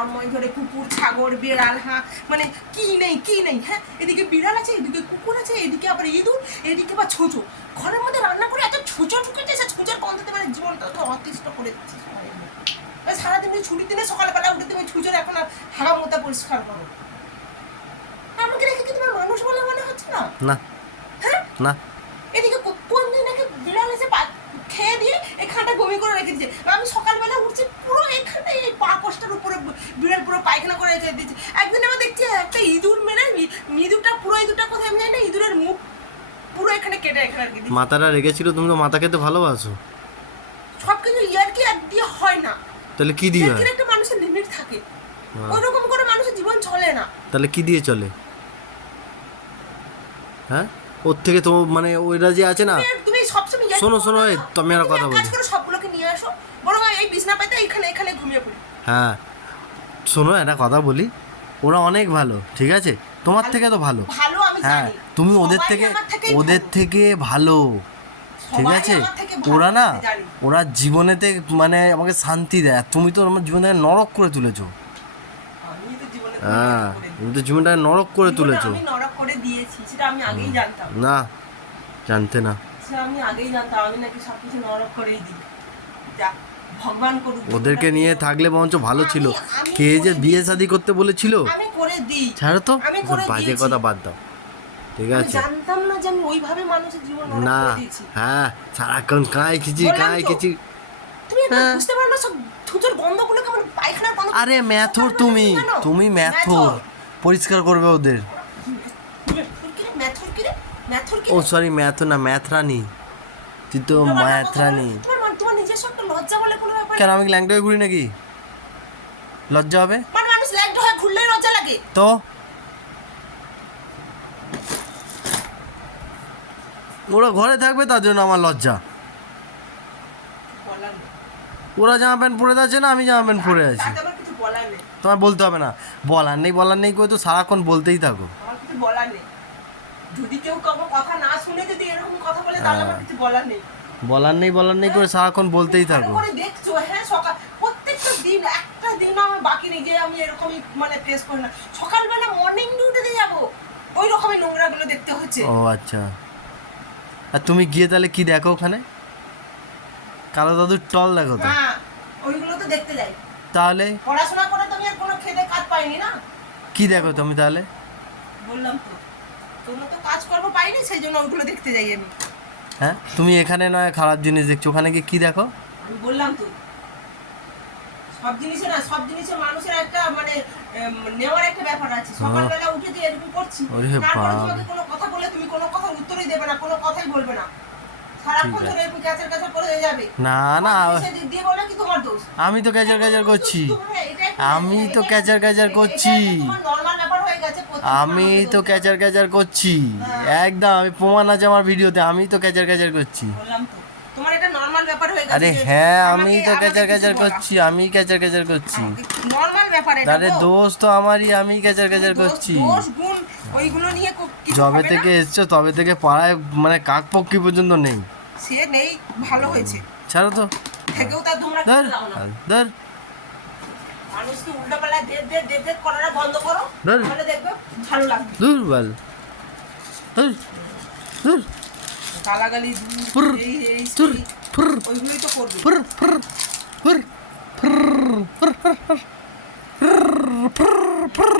সময় ধরে কুকুর ছাগল বিড়াল মানে কি নেই হ্যাঁ, এদিকে বিড়াল আছে, এদিকে কুকুর আছে, এদিকে আবার ইঁদুর, এদিকে আবার ছোচো। ঘরের মধ্যে রান্না করে এত ছোচো ঢুকেছে, সে ছোচোর গন্ধতে মানে জীবনটা তো অতিষ্ঠ করে দিচ্ছে। সারাদিন ছুটির দিনে সকালবেলা উঠে তুমি ছুচোর এখন আর হাগা মতো পরিষ্কার করো। আমাকে রেখে কি তোমার মানুষ বলে মনে হচ্ছে না? না হ্যাঁ না, এদিকে কোন দিন নাকি বিড়াল এসে খেয়ে দিয়ে এখানটা বমি করে রেখে দিচ্ছে। আমি সকালবেলা উঠছি পুরো এখানে এই পা কোষ্ঠের উপরে বিড়াল পুরো পায়খানা করে রেখে দিচ্ছে। একদিন আমি দেখছি একটা ইঁদুর মেরে ইঁদুরটা কোথায় আমি জানি না, ইঁদুরের মুখ পুরো এখানে কেটে এখানে রেখে দিচ্ছে। মাথাটা রেখেছিল, তুমি তো মাথা খেতে ভালোবাসো। সব কিছু ইয়ার্কি আর দিয়ে হয় না, তাহলে কি দিয়ে হয়? একটা মানুষের লিমিট থাকে, ওইরকম করে মানুষের জীবন চলে না। তাহলে কি দিয়ে চলে? হ্যাঁ, ওর থেকে তো মানে ওইটা যে আছে না, তুমি সবসময় শোনো তুমি একটা কথা বলি, সবগুলোকে নিয়ে আসো, বরং এই বিছনা পাইতে এখানে ঘুমিয়ে পড়ি। হ্যাঁ শোনো একটা কথা বলি, ওরা অনেক ভালো, ঠিক আছে, তোমার থেকে তো ভালো। হ্যাঁ, তুমি ওদের থেকে ভালো, ঠিক আছে। ওরা না, ওরা জীবনেতে মানে আমাকে শান্তি দেয়, তুমি তো আমার জীবনে নরক করে তুলেছো। হ্যাঁ, তুমি তো জীবনটাকে নরক করে তুলেছো। নরক করে দিয়েছি, সেটা আমি আগেই জানতাম। না, জানতে না, সেটা আমি আগেই জানতাম, আমি নাকি সবকিছু নরক করেই দিই। যা ভগবান করুক। ওদেরকে নিয়ে থাকলে বরঞ্চ ভালো ছিল। কে যে বিয়ে শাদী করতে বলেছিল, আমি করে দিই। ছাড়ো তো, আমি করে বাজে দিয়েছি। কথা বাদ দাও, ঠিক আছে। জানতাম না যে আমি ওইভাবে মানুষের জীবন নরক না, করে দিয়েছি। হ্যাঁ, সারাক্ষণ কাঁই খিচি। তুমি বুঝতে পারো না, সব থুতুর গন্ধগুলো কেমন পায়খানার গন্ধ। আরে ম্যাথর, তুমি ম্যাথর পরিষ্কার করবে ওদের। ও সরি, ম্যাথর না, ম্যাথরানি। তুই তো ম্যাথরানি। তোমার নিজস্ব একটা লজ্জা বলে কোনো ব্যাপার। কেন, আমি ল্যাংটা হয়ে ঘুরি নাকি? লজ্জা হবে? মানুষ ল্যাংটা হয়ে ঘুরলেই লজ্জা লাগে তো ওরা ঘরে থাকবে, তার জন্য আমার লজ্জা। ওরা জামা প্যান্ট পরে আছে না, আমি জামা প্যান্ট পরে আছি, তোমার বলতে হবে না। বলার নেই করে তো সারাক্ষণ বলতেই থাকো। যদি কেউ কারো কথা না শুনে যদি এরকম কথা বলে, তাহলে আমার কিছু বলার নেই করে সারাক্ষণ বলতেই থাকো। দেখছো, হ্যাঁ, প্রত্যেকটা দিন একটা দিন আমার বাকি নেই যে আমি এরকমই মানে ফেস করি না। সকালবেলা মর্নিং ডিউটিতে যাবো, ওই রকমই নোংরাগুলো দেখতে হচ্ছে। ও আচ্ছা, আর তুমি গিয়ে তাহলে কি দেখো ওখানে? কালো দাদুর টল দেখো তো? হ্যাঁ, ওইগুলো তো দেখতে যাই। তাহলে পড়াশোনা করে তুমি আর কোনো খেতে কাজ পাইনি না? কি দেখো তুমি তাহলে? বললাম তো, তোমরা তো কাজ করবো পাইনি, সেই জন্য ওইগুলো দেখতে যাই আমি। হ্যাঁ, তুমি এখানে নয় খারাপ জিনিস দেখছো, ওখানে গিয়ে কি দেখো? আমি বললাম তো, সব জিনিসে মানুষের একটা মানে নেওয়ার একটা ব্যাপার আছে। সকালবেলা উঠে যে এরকম করছি, তারপরে তোমাকে কোনো কথা বলে তুমি কোনো কথা উত্তরই দেবে না, কোনো কথাই বলবে না, সারাক্ষণ ধরে এরকম ক্যাচার করে হয়ে যাবে। না, দিয়ে বলে কি তোমার দোষ? আমি তো ক্যাচার করছি, আমি তো ক্যাচার করছি, নরমাল ব্যাপার হয়ে গেছে। আমি তো ক্যাচার করছি, একদম আমি প্রমাণ আছে আমার ভিডিওতে, আমি তো ক্যাচার করছি। বললাম তো, তোমার এটা নরমাল ব্যাপার হয়ে গেছে। আরে হ্যাঁ, আমি তো ক্যাচার করছি, আমি ক্যাচার করছি। নরমাল ব্যাপার এটা। আরে দোষ তো আমারই, আমি ক্যাচার করছি। দোষ গুণ ওইগুলো নিয়ে কিছু যবে থেকে এসছো তবে থেকে পাড়ায় মানে কাকপক্ষী পর্যন্ত নেই। সে নেই, ভালো হয়েছে। ছাড়ো তো, থেকেও তা তোমরা ধর ধর, মানুষকে উল্টাপাল্টা দে করাটা বন্ধ করো, তাহলে দেখবে ভালো লাগবে। দূর বল, ধর ধর, গালাগালি এই ওইগুলোই তো করবে। ফুর ফুর ফুর ফুর ফুর ফুর ফুর ফুর